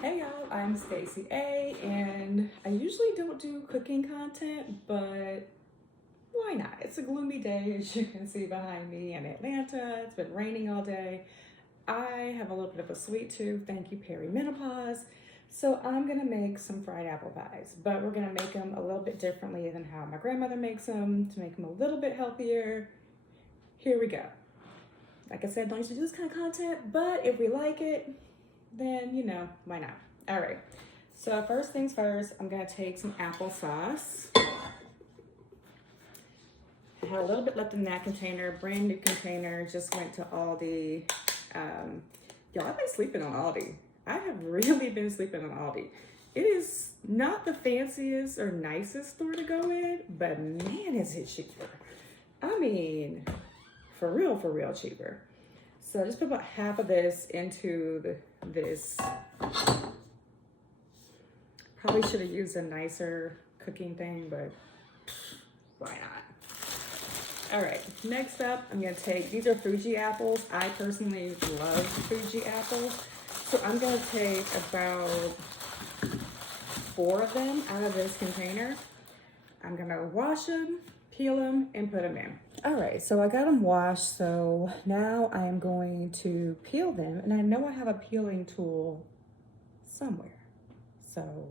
Hey y'all, I'm Stacey A, and I usually don't do cooking content, but why not? It's a gloomy day, as you can see behind me in Atlanta. It's been raining all day. I have a little bit of a sweet tooth, thank you, perimenopause. So I'm gonna make some fried apple pies, but we're gonna make them a little bit differently than how my grandmother makes them to make them a little bit healthier. Here we go. Like I said, don't usually do this kind of content, but if we like it, then why not? All right. So first things first, I'm gonna take some applesauce. I had a little bit left in that container, brand new container. Just went to Aldi. Y'all, I've been sleeping on Aldi. I have really been sleeping on Aldi. It is not the fanciest or nicest store to go in, but man, is it cheaper. I mean, for real cheaper. So just put about half of this into this. Probably should have used a nicer cooking thing, but why not? All right, next up, I'm gonna take, these are Fuji apples. I personally love Fuji apples. So I'm gonna take about 4 of them out of this container. I'm gonna wash them, peel them, and put them in. All right, so I got them washed, so now I am going to peel them, and I know I have a peeling tool somewhere. So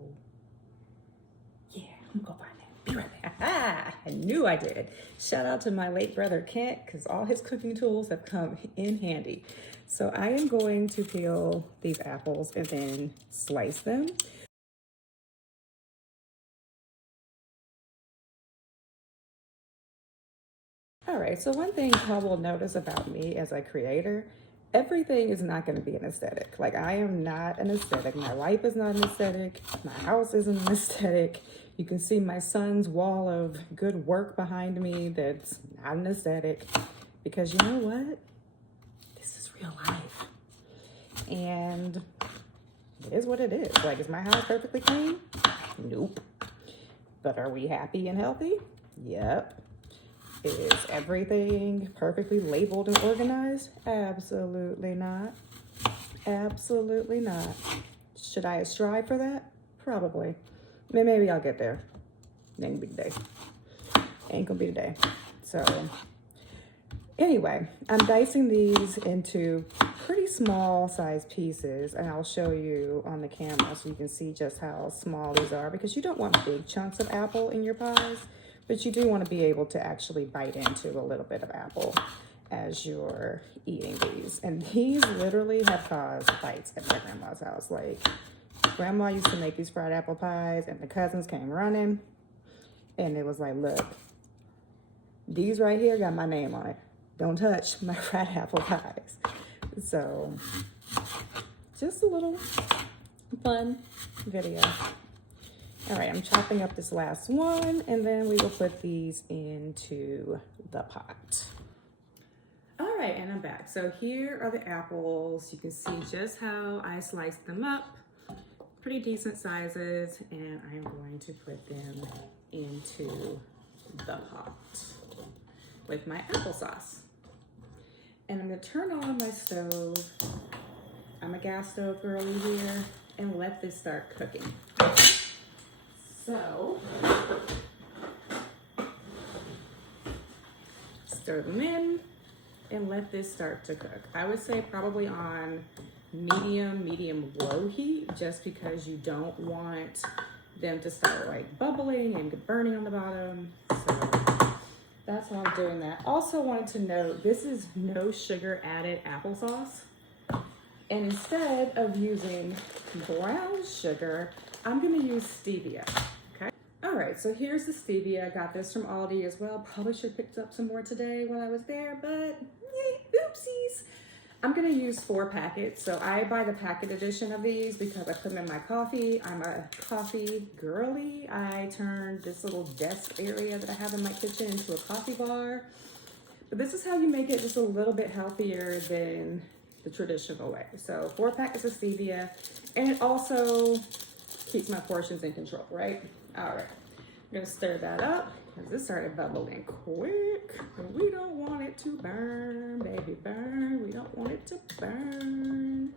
yeah, I'm gonna find that. Be right back. Ah, I knew I did. Shout out to my late brother Kent, because all his cooking tools have come in handy. So I am going to peel these apples and then slice them. All right, so one thing y'all will notice about me as a creator, everything is not going to be an aesthetic. Like, I am not an aesthetic. My life is not an aesthetic. My house isn't an aesthetic. You can see my son's wall of good work behind me that's not an aesthetic. Because you know what? This is real life. And it is what it is. Like, is my house perfectly clean? Nope. But are we happy and healthy? Yep. Is everything perfectly labeled and organized? Absolutely not. Absolutely not. Should I strive for that? Probably. Maybe I'll get there. Ain't gonna be today. Ain't gonna be today. So anyway, I'm dicing these into pretty small size pieces, and I'll show you on the camera so you can see just how small these are, because you don't want big chunks of apple in your pies. But you do want to be able to actually bite into a little bit of apple as you're eating these. And these literally have caused fights at my grandma's house. Like, grandma used to make these fried apple pies, and the cousins came running. And it was like, look, these right here got my name on it. Don't touch my fried apple pies. So, just a little fun video. All right, I'm chopping up this last one, and then we will put these into the pot. All right, and I'm back. So here are the apples. You can see just how I sliced them up. Pretty decent sizes, and I'm going to put them into the pot with my applesauce. And I'm gonna turn on my stove. I'm a gas stove girly here, and let this start cooking. So, stir them in and let this start to cook. I would say probably on medium low heat, just because you don't want them to start like bubbling and burning on the bottom. So that's why I'm doing that. Also wanted to note, this is no sugar added applesauce. And instead of using brown sugar, I'm gonna use stevia. All right, so here's the stevia. I got this from Aldi as well. Probably should have picked up some more today while I was there, but oopsies. I'm gonna use 4 packets. So I buy the packet edition of these because I put them in my coffee. I'm a coffee girly. I turned this little desk area that I have in my kitchen into a coffee bar. But this is how you make it just a little bit healthier than the traditional way. So 4 packets of stevia, and it also keeps my portions in control, right? All right, I'm gonna stir that up because this started bubbling quick. We don't want it to burn, baby, burn. We don't want it to burn.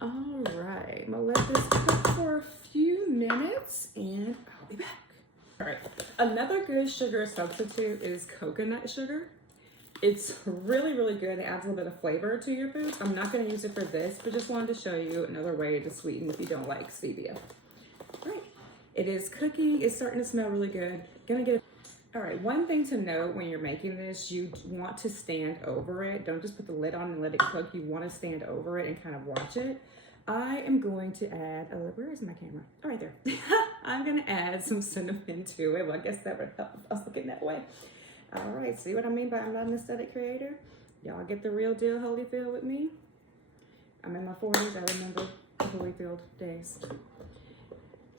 All right, I'm gonna let let this cook for a few minutes and I'll be back. All right, another good sugar substitute is coconut sugar. It's really, really good. It adds a little bit of flavor to your foods. I'm not gonna use it for this, but just wanted to show you another way to sweeten if you don't like stevia. All right, it is cooking. It's starting to smell really good. Gonna get it. All right, one thing to note when you're making this, you want to stand over it. Don't just put the lid on and let it cook. You want to stand over it and kind of watch it. I am going to add, where is my camera? Oh, right there. I'm going to add some cinnamon to it. Well, I guess that would help if I was looking that way. All right, see what I mean by I'm not an aesthetic creator? Y'all get the real deal Holyfield with me? I'm in my 40s. I remember the Holyfield days.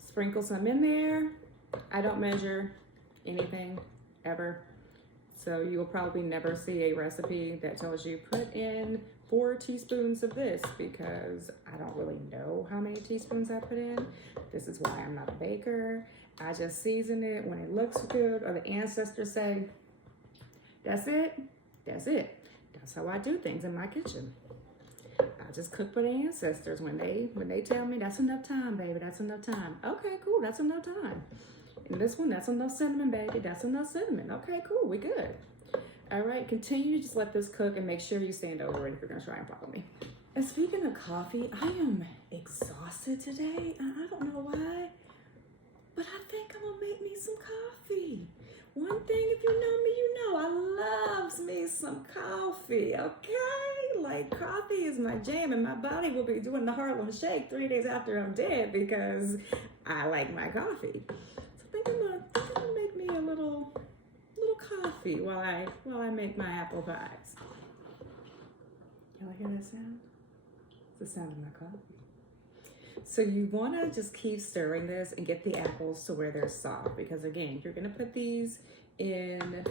Sprinkle some in there. I don't measure anything ever, so you will probably never see a recipe that tells you put in 4 teaspoons of this, because I don't really know how many teaspoons I put in. This is why I'm not a baker. I just season it when it looks good, or the ancestors say that's it, that's it. That's how I do things in my kitchen. I just cook for the ancestors. When they tell me that's enough time, baby, that's enough time. Okay, cool, that's enough time. And this one, that's enough cinnamon, baby. That's enough cinnamon. Okay, cool, we good. All right, continue to just let this cook and make sure you stand over it if you're gonna try and follow me. And speaking of coffee, I am exhausted today. I don't know why, but I think I'm gonna make me some coffee. One thing, if you know me, you know I loves me some coffee, okay? Like, coffee is my jam, and my body will be doing the Harlem Shake 3 days after I'm dead because I like my coffee. I'm gonna make me a little coffee while I make my apple pies. Y'all hear that sound? It's the sound of my coffee. So you wanna just keep stirring this and get the apples to where they're soft, because again, you're gonna put these in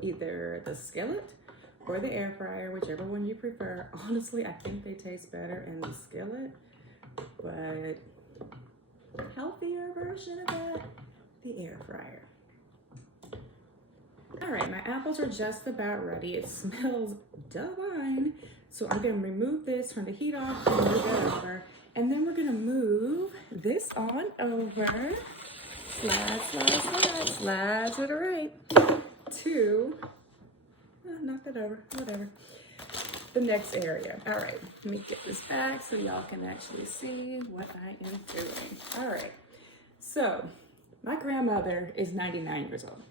either the skillet or the air fryer, whichever one you prefer. Honestly, I think they taste better in the skillet, but healthier version of that, the air fryer. All right, my apples are just about ready. It smells divine. So I'm gonna remove this, turn the heat off, and move that over. And then we're gonna move this on over. Slide to the right. Knock that over, whatever. The next area. All right, let me get this back so y'all can actually see what I am doing. All right, so my grandmother is 99 years old.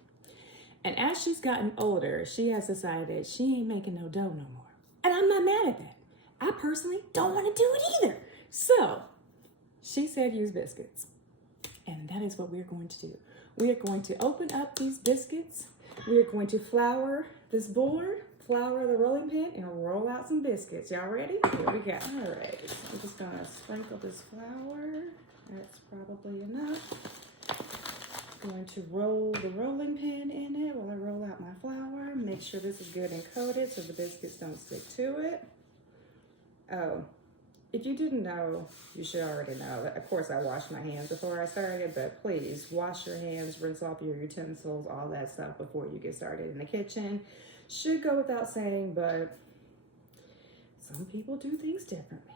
And as she's gotten older, she has decided she ain't making no dough no more. And I'm not mad at that. I personally don't want to do it either. So she said use biscuits. And that is what we're going to do. We are going to open up these biscuits. We are going to flour this board, flour the rolling pin, and roll out some biscuits. Y'all ready? Here we go. All right, I'm just gonna sprinkle this flour. That's probably enough. Going to roll the rolling pin in it while I roll out my flour. Make sure this is good and coated so the biscuits don't stick to it. Oh, if you didn't know, you should already know. Of course, I washed my hands before I started, but please wash your hands, rinse off your utensils, all that stuff before you get started in the kitchen. Should go without saying, but some people do things differently.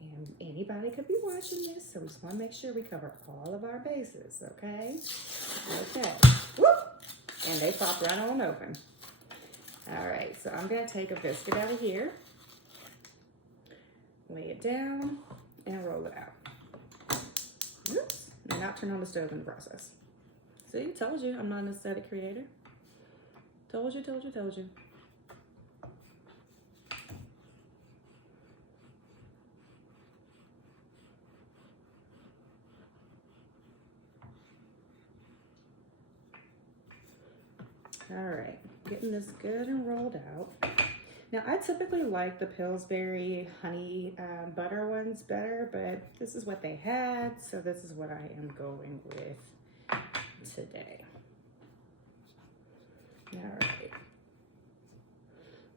And anybody could be watching this, so we just want to make sure we cover all of our bases, okay? Okay. Whoop! And they pop right on open. All right, so I'm going to take a biscuit out of here, lay it down, and roll it out. Oops. And not turn on the stove in the process. See, told you I'm not an aesthetic creator. Told you. All right, getting this good and rolled out. Now, I typically like the Pillsbury honey butter ones better, but this is what they had, so this is what I am going with today. All right.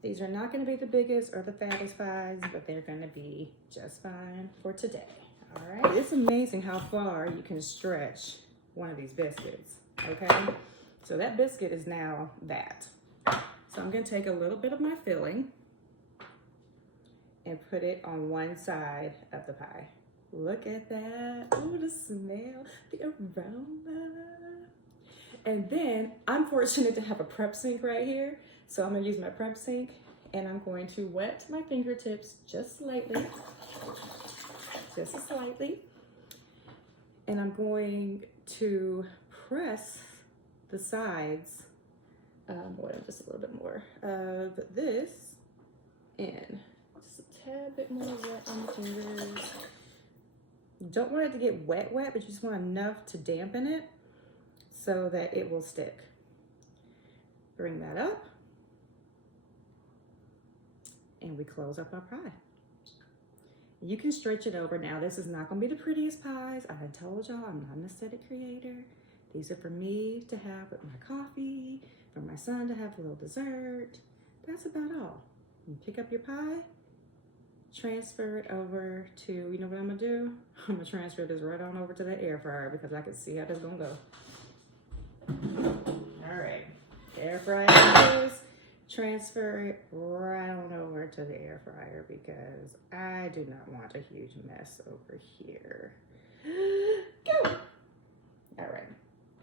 These are not going to be the biggest or the fattest pies, but they're going to be just fine for today. All right. It's amazing how far you can stretch one of these biscuits, okay? So that biscuit is now that. So I'm going to take a little bit of my filling and put it on one side of the pie, Look at that. Oh, the smell, the aroma. And then I'm fortunate to have a prep sink right here. So I'm gonna use my prep sink and I'm going to wet my fingertips just slightly. Just slightly. And I'm going to press the sides, just a little bit more of this in. Just a tad bit more wet on the fingers. You don't want it to get wet, but you just want enough to dampen it so that it will stick. Bring that up. And we close up our pie. You can stretch it over. Now, this is not gonna be the prettiest pies. I told y'all I'm not an aesthetic creator. These are for me to have with my coffee, for my son to have a little dessert. That's about all. You pick up your pie, transfer it over to, you know what I'm gonna do? I'm gonna transfer this right on over to the air fryer because I can see how this is gonna go. All right, air fryer is. Transfer it right on over to the air fryer because I do not want a huge mess over here. Go! All right,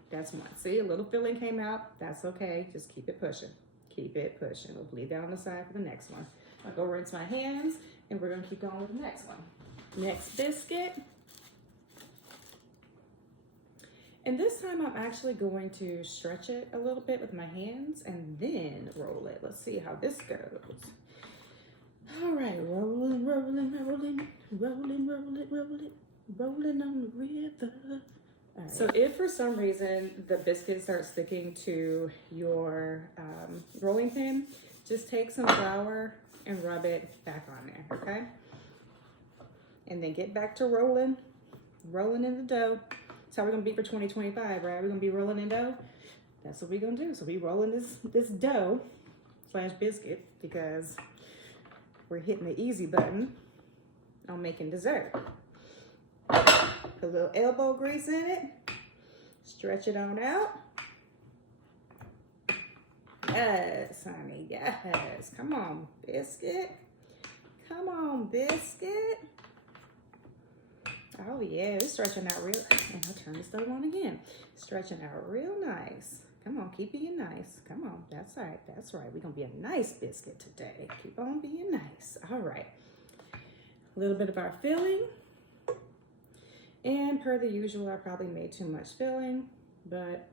that's one. See, a little filling came out. That's okay, just keep it pushing. Keep it pushing. We'll bleed down the side for the next one. I'll go rinse my hands and we're gonna keep going with the next one. Next biscuit. And this time I'm actually going to stretch it a little bit with my hands and then roll it. Let's see how this goes. All right, rolling, rolling, rolling, rolling, rolling, rolling, rolling on the river. All right. So if for some reason the biscuit starts sticking to your rolling pin, just take some flour and rub it back on there, okay? And then get back to rolling in the dough. That's how we're gonna be for 2025, right? We're gonna be rolling in dough. That's what we're gonna do. So we rolling this dough / biscuit because we're hitting the easy button on making dessert. Put a little elbow grease in it. Stretch it on out. Yes, honey, yes. Come on, biscuit. Come on, biscuit. Oh yeah, it's stretching out real, and I'll turn the stove on again. Stretching out real nice. Come on, keep being nice. Come on, that's right, that's right. We're gonna be a nice biscuit today. Keep on being nice. All right. A little bit of our filling. And per the usual, I probably made too much filling, but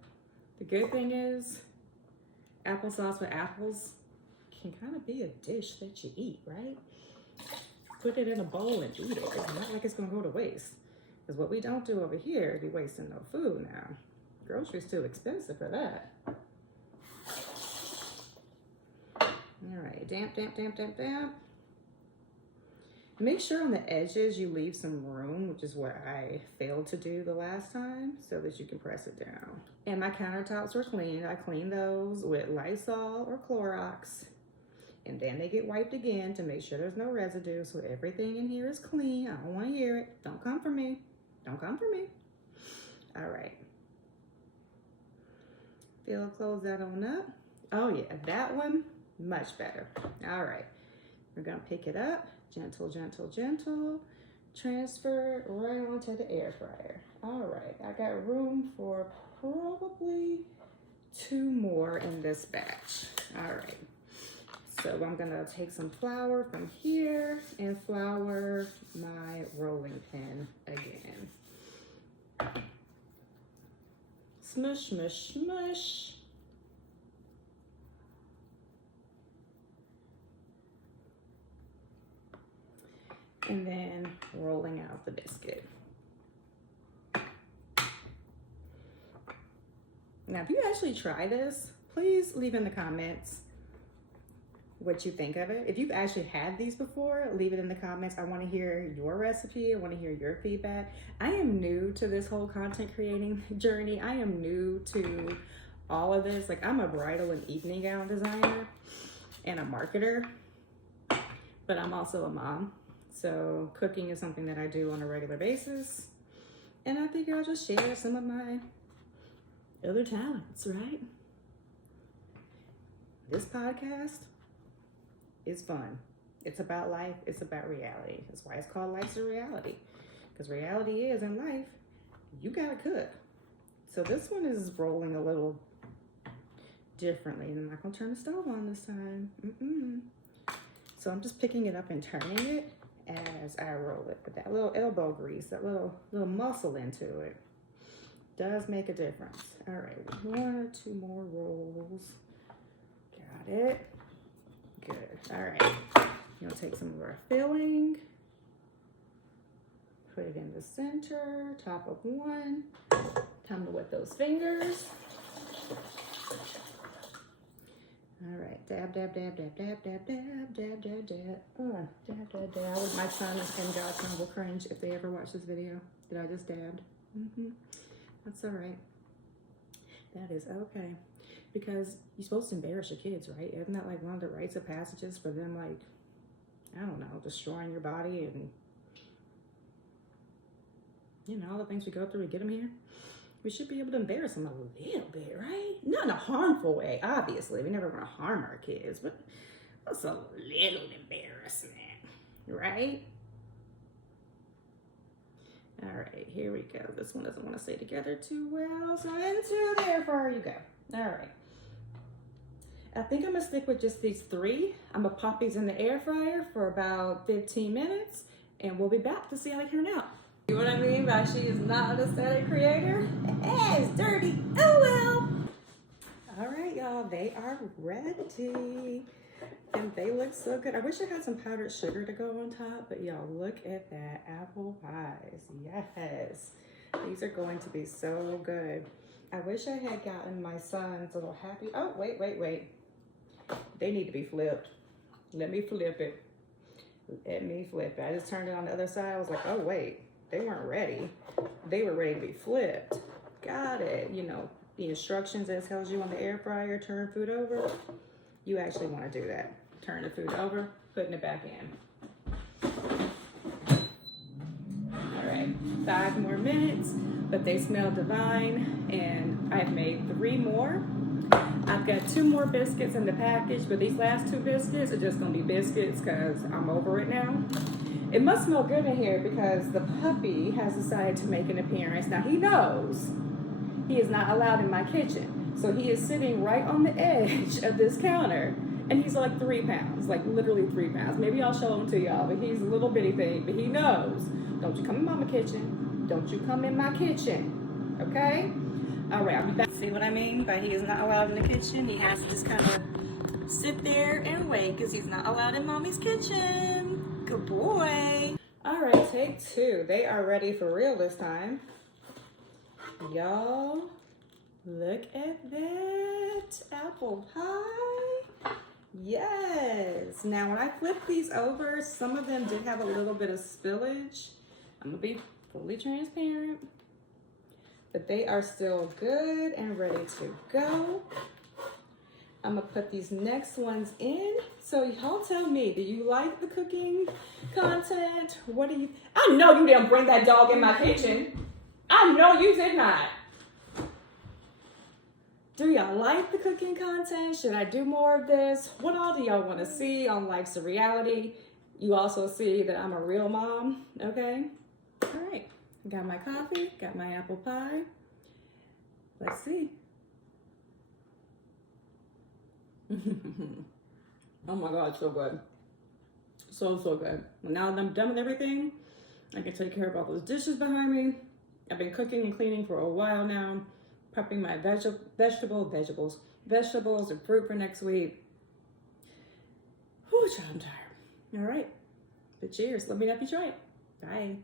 the good thing is applesauce with apples can kind of be a dish that you eat, right? Put it in a bowl and eat it. It's not like it's gonna go to waste. Because what we don't do over here is be wasting no food now. Groceries too expensive for that. All right, damp, damp, damp, damp, damp. Make sure on the edges you leave some room, which is what I failed to do the last time, so that you can press it down. And my countertops were cleaned. I cleaned those with Lysol or Clorox. And then they get wiped again to make sure there's no residue. So everything in here is clean. I don't want to hear it. Don't come for me. Don't come for me. All right. Feel close that on up. Oh yeah, that one, much better. All right. We're going to pick it up. Gentle, gentle, gentle. Transfer right onto the air fryer. All right. I got room for probably 2 more in this batch. All right. So I'm gonna take some flour from here and flour my rolling pin again. Smush, smush, smush. And then rolling out the biscuit. Now, if you actually try this, please leave in the comments what you think of it. If you've actually had these before, leave it in the comments. I want to hear your recipe. I want to hear your feedback. I am new to this whole content creating journey. I am new to all of this. Like, I'm a bridal and evening gown designer and a marketer, but I'm also a mom. So cooking is something that I do on a regular basis. And I figure I'll just share some of my other talents, right? This podcast is fun. It's about life. It's about reality. That's why it's called Life's a Reality. Because reality is in life, you gotta cook. So this one is rolling a little differently. And I'm not gonna turn the stove on this time. So I'm just picking it up and turning it as I roll it. But that little elbow grease, that little muscle into it does make a difference. All right, 1 or 2 more rolls. Got it. Good. All right. You'll take some of our filling. Put it in the center, top of one. Time to wet those fingers. All right, dab, dab, dab, dab, dab, dab, dab, dab, dab, dab. Dab, dab, dab. My son and godson will cringe if they ever watch this video that I just dabbed. That's all right. That is okay. Because you're supposed to embarrass your kids, right? Isn't that like one of the rites of passages for them, like, I don't know, destroying your body and, you know, all the things we go through to get them here? We should be able to embarrass them a little bit, right? Not in a harmful way, obviously. We never want to harm our kids, but what's a little embarrassment, right? All right, here we go. This one doesn't want to stay together too well, so into the air fryer you go. All right. I think I'm gonna stick with just these 3. I'm gonna pop these in the air fryer for about 15 minutes, and we'll be back to see how they turn out. You know what I mean by she is not an aesthetic creator? It's dirty, oh well. All right, y'all, they are ready. And they look so good. I wish I had some powdered sugar to go on top, but y'all, look at that, apple pies. Yes, these are going to be so good. I wish I had gotten my son's little happy, oh, wait. They need to be flipped. Let me flip it. Let me flip it. I just turned it on the other side. I was like, oh, wait, they weren't ready. They were ready to be flipped. Got it. You know, the instructions that tells you on the air fryer, turn food over. You actually want to do that. Turn the food over, putting it back in. All right, 5 more minutes, but they smell divine, and I've made 3 more. I've got 2 more biscuits in the package, but these last 2 biscuits are just gonna be biscuits because I'm over it now. It must smell good in here because the puppy has decided to make an appearance. Now he knows he is not allowed in my kitchen. So he is sitting right on the edge of this counter, and he's like 3 pounds, like literally 3 pounds. Maybe I'll show him to y'all, but he's a little bitty thing, but he knows. Don't you come in my kitchen. Don't you come in my kitchen, okay? All right, I'll be back. See what I mean by he is not allowed in the kitchen? He has to just kind of sit there and wait because he's not allowed in mommy's kitchen. Good boy. All right, take 2. They are ready for real this time. Y'all, look at that apple pie. Yes. Now, when I flip these over, some of them did have a little bit of spillage. I'm gonna be fully transparent, but they are still good and ready to go. I'm gonna put these next ones in. So y'all tell me, do you like the cooking content? What do you, I know you didn't bring that dog in my kitchen. I know you did not. Do y'all like the cooking content? Should I do more of this? What all do y'all want to see on Life's a Reality? You also see that I'm a real mom, okay? All right, got my coffee, got my apple pie. Let's see. Oh my God, so good. So good. Well, now that I'm done with everything, I can take care of all those dishes behind me. I've been cooking and cleaning for a while now, prepping my vegetables and fruit for next week. Whew, child, I'm tired. All right, but cheers. Let me know if you try it. Bye.